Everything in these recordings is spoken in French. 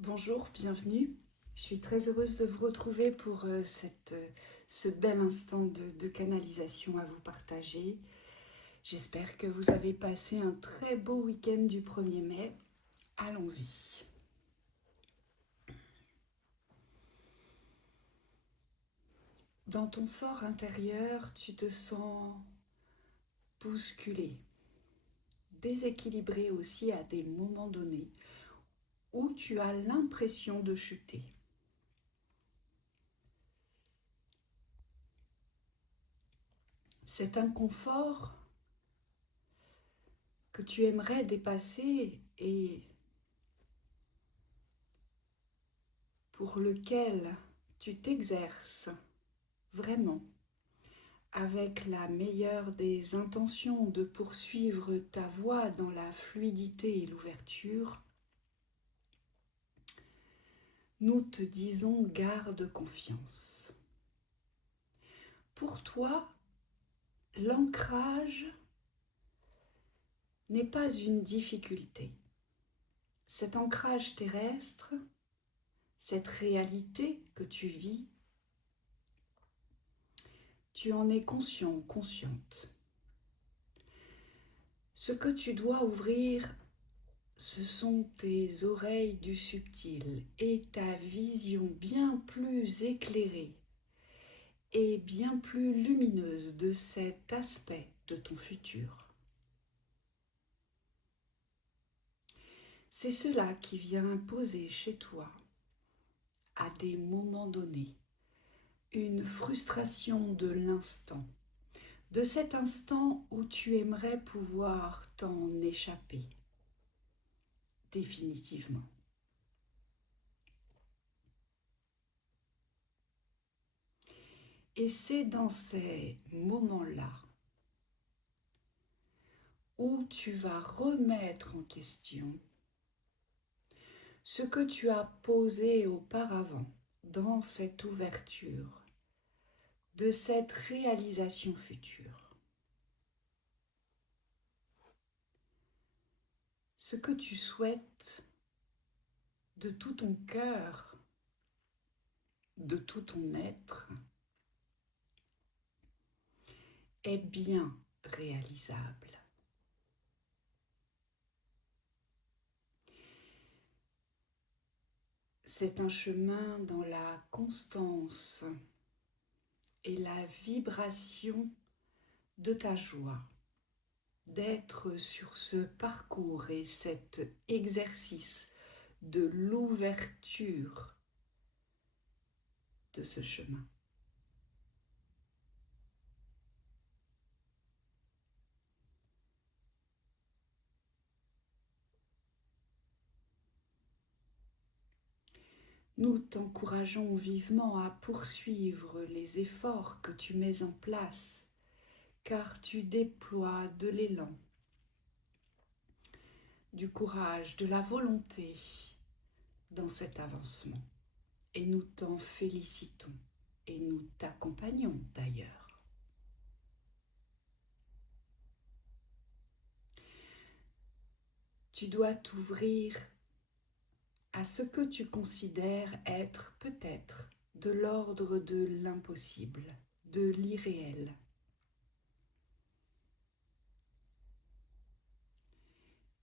Bonjour, bienvenue. Je suis très heureuse de vous retrouver pour ce bel instant de canalisation à vous partager. J'espère que vous avez passé un très beau week-end du 1er mai. Allons-y. Dans ton fort intérieur, tu te sens bousculé, déséquilibré aussi à des moments donnés où tu as l'impression de chuter. Cet inconfort que tu aimerais dépasser et pour lequel tu t'exerces vraiment avec la meilleure des intentions de poursuivre ta voie dans la fluidité et l'ouverture, nous te disons garde confiance. Pour toi, l'ancrage n'est pas une difficulté. Cet ancrage terrestre, cette réalité que tu vis, tu en es conscient ou consciente. Ce que tu dois ouvrir, ce sont tes oreilles du subtil et ta vision bien plus éclairée et bien plus lumineuse de cet aspect de ton futur. C'est cela qui vient imposer chez toi, à des moments donnés, une frustration de l'instant, de cet instant où tu aimerais pouvoir t'en échapper définitivement. Et c'est dans ces moments-là où tu vas remettre en question ce que tu as posé auparavant dans cette ouverture de cette réalisation future. Ce que tu souhaites de tout ton cœur, de tout ton être, est bien réalisable. C'est un chemin dans la constance et la vibration de ta joie, d'être sur ce parcours et cet exercice de l'ouverture de ce chemin. Nous t'encourageons vivement à poursuivre les efforts que tu mets en place, car tu déploies de l'élan, du courage, de la volonté dans cet avancement. Et nous t'en félicitons et nous t'accompagnons d'ailleurs. Tu dois t'ouvrir à ce que tu considères être peut-être de l'ordre de l'impossible, de l'irréel.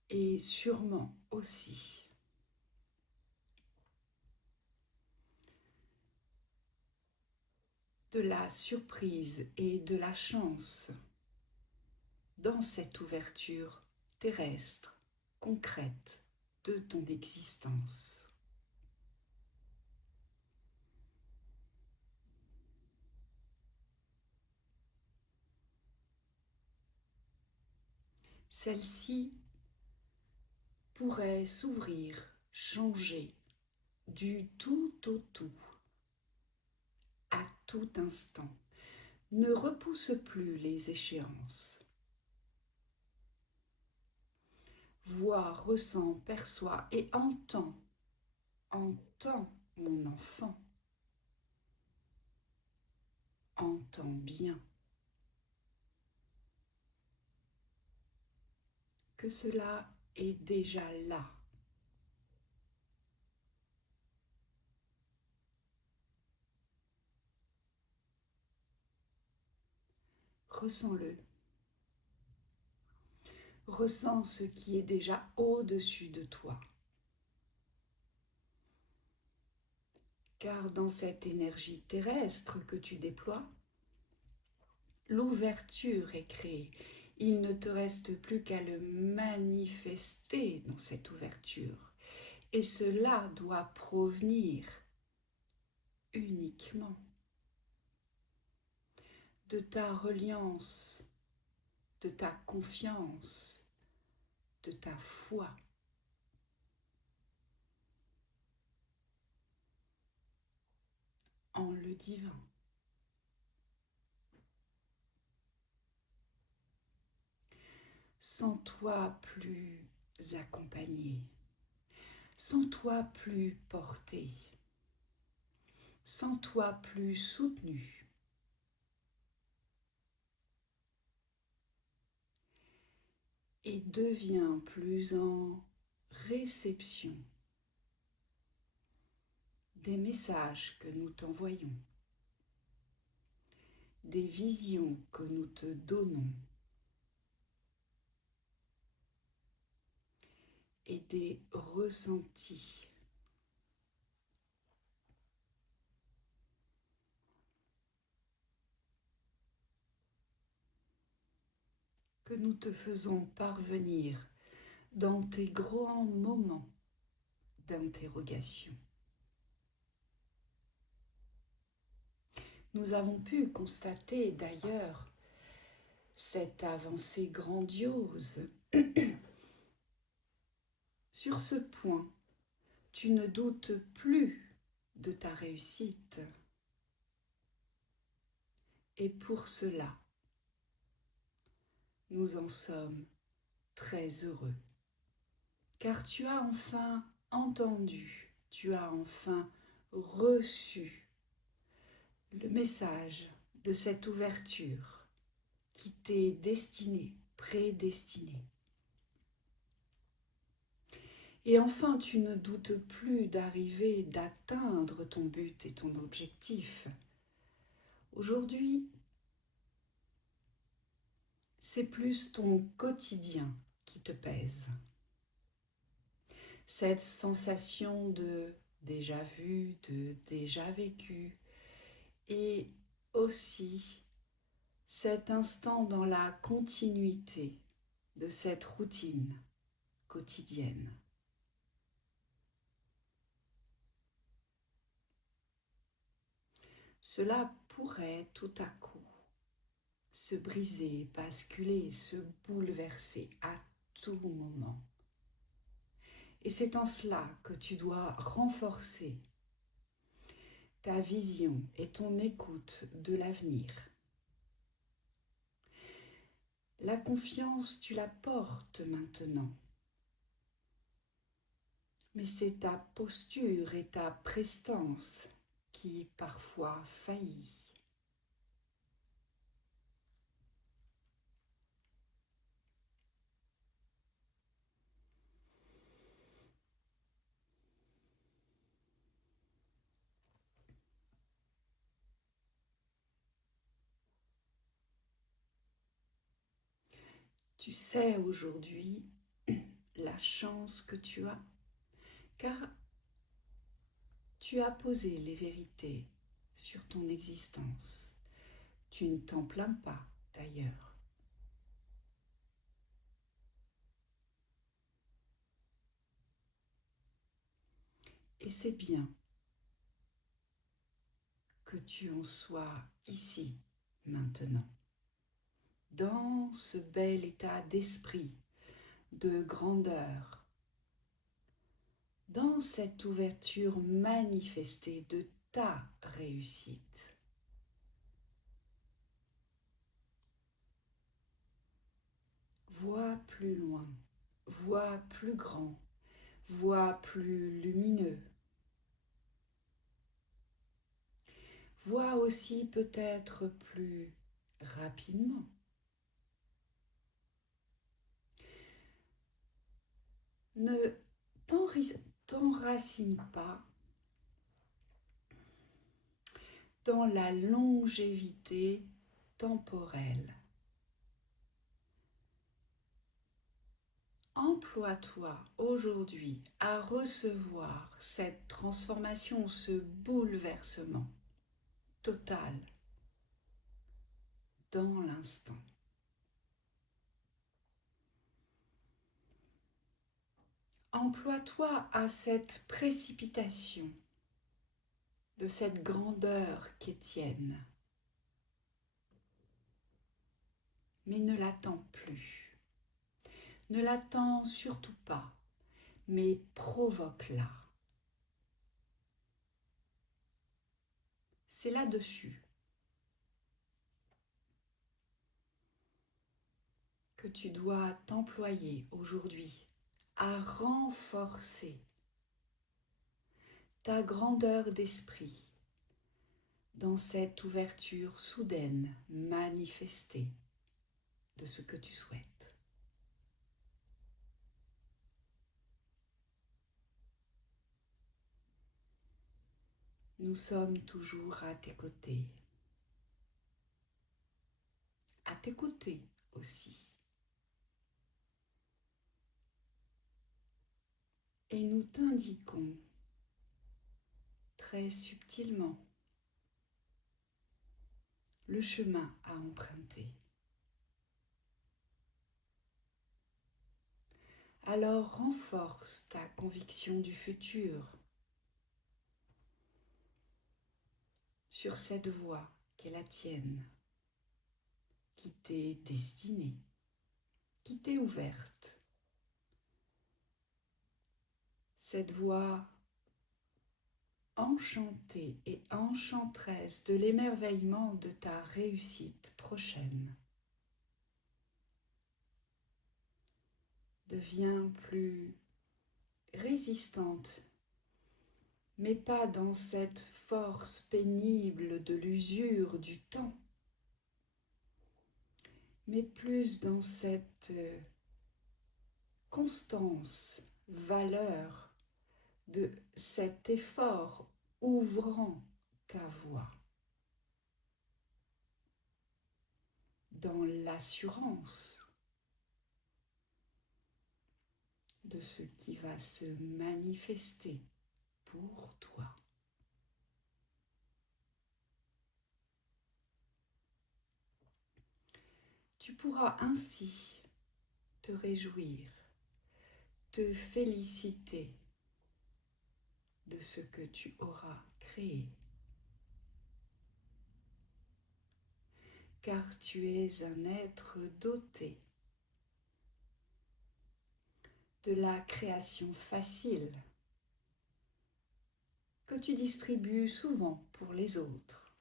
Et sûrement aussi de la surprise et de la chance dans cette ouverture terrestre, concrète de ton existence. Celle-ci pourrait s'ouvrir, changer du tout au tout, à tout instant. Ne repousse plus les échéances. Vois, ressens, perçois et entends mon enfant. Entends bien que cela est déjà là. ressens-le. Ressens ce qui est déjà au-dessus de toi. Car dans cette énergie terrestre que tu déploies, l'ouverture est créée. Il ne te reste plus qu'à le manifester dans cette ouverture. Et cela doit provenir uniquement de ta reliance, de ta confiance, de ta foi. En le divin. Sens-toi plus accompagné, sens-toi plus porté, sens-toi plus soutenu. Et deviens plus en réception des messages que nous t'envoyons, des visions que nous te donnons et des ressentis. Que nous te faisons parvenir dans tes grands moments d'interrogation. Nous avons pu constater d'ailleurs cette avancée grandiose. Sur ce point, tu ne doutes plus de ta réussite. Et pour cela, nous en sommes très heureux. Car tu as enfin entendu, tu as enfin reçu le message de cette ouverture qui t'est destinée, prédestinée. Et enfin, tu ne doutes plus d'arriver, d'atteindre ton but et ton objectif. Aujourd'hui, c'est plus ton quotidien qui te pèse. Cette sensation de déjà vu, de déjà vécu, et aussi cet instant dans la continuité de cette routine quotidienne. Cela pourrait tout à coup se briser, basculer, se bouleverser à tout moment. Et c'est en cela que tu dois renforcer ta vision et ton écoute de l'avenir. La confiance, tu la portes maintenant. Mais c'est ta posture et ta prestance qui parfois faillit. Tu sais aujourd'hui la chance que tu as, car tu as posé les vérités sur ton existence. Tu ne t'en plains pas d'ailleurs. Et c'est bien que tu en sois ici, maintenant, dans ce bel état d'esprit, de grandeur, dans cette ouverture manifestée de ta réussite. Vois plus loin, vois plus grand, vois plus lumineux. Vois aussi peut-être plus rapidement. Ne t'enracine pas dans la longévité temporelle Emploie-toi aujourd'hui à recevoir cette transformation, ce bouleversement total dans l'instant. Emploie-toi à cette précipitation de cette grandeur qui est tienne. Mais ne l'attends plus. Ne l'attends surtout pas, mais provoque-la. C'est là-dessus que tu dois t'employer aujourd'hui à renforcer ta grandeur d'esprit dans cette ouverture soudaine, manifestée de ce que tu souhaites. Nous sommes toujours à tes côtés aussi. Et nous t'indiquons très subtilement le chemin à emprunter. Alors renforce ta conviction du futur sur cette voie qui est la tienne, qui t'est destinée, qui t'est ouverte. Cette voie enchantée et enchanteresse de l'émerveillement de ta réussite prochaine devient plus résistante, mais pas dans cette force pénible de l'usure du temps, mais plus dans cette constance, valeur de cet effort ouvrant ta voie dans l'assurance de ce qui va se manifester pour toi. Tu pourras ainsi te réjouir, te féliciter de ce que tu auras créé, car tu es un être doté de la création facile que tu distribues souvent pour les autres.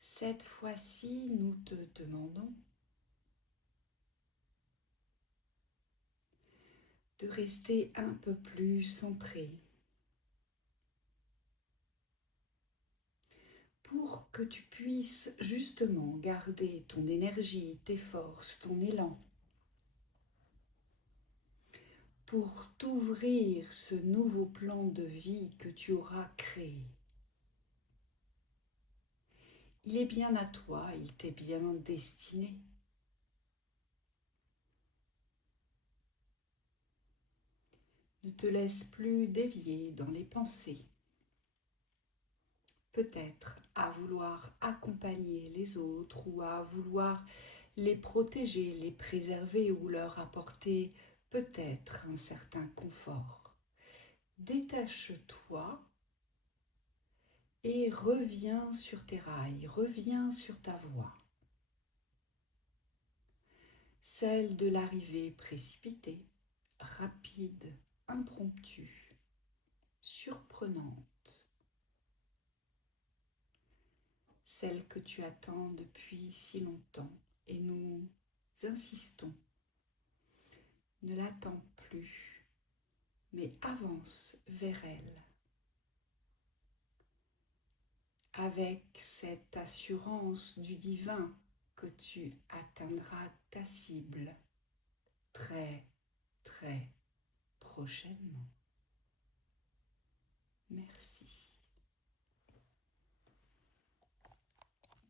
Cette fois-ci, nous te demandons de rester un peu plus centré pour que tu puisses justement garder ton énergie, tes forces, ton élan pour t'ouvrir ce nouveau plan de vie que tu auras créé. Il est bien à toi, il t'est bien destiné. Ne te laisse plus dévier dans les pensées, peut-être à vouloir accompagner les autres ou à vouloir les protéger, les préserver ou leur apporter peut-être un certain confort. Détache-toi et reviens sur tes rails, reviens sur ta voie. Celle de l'arrivée précipitée, rapide, impromptue, surprenante. Celle que tu attends depuis si longtemps et nous insistons. Ne l'attends plus, mais avance vers elle avec cette assurance du divin que tu atteindras ta cible très, très prochainement.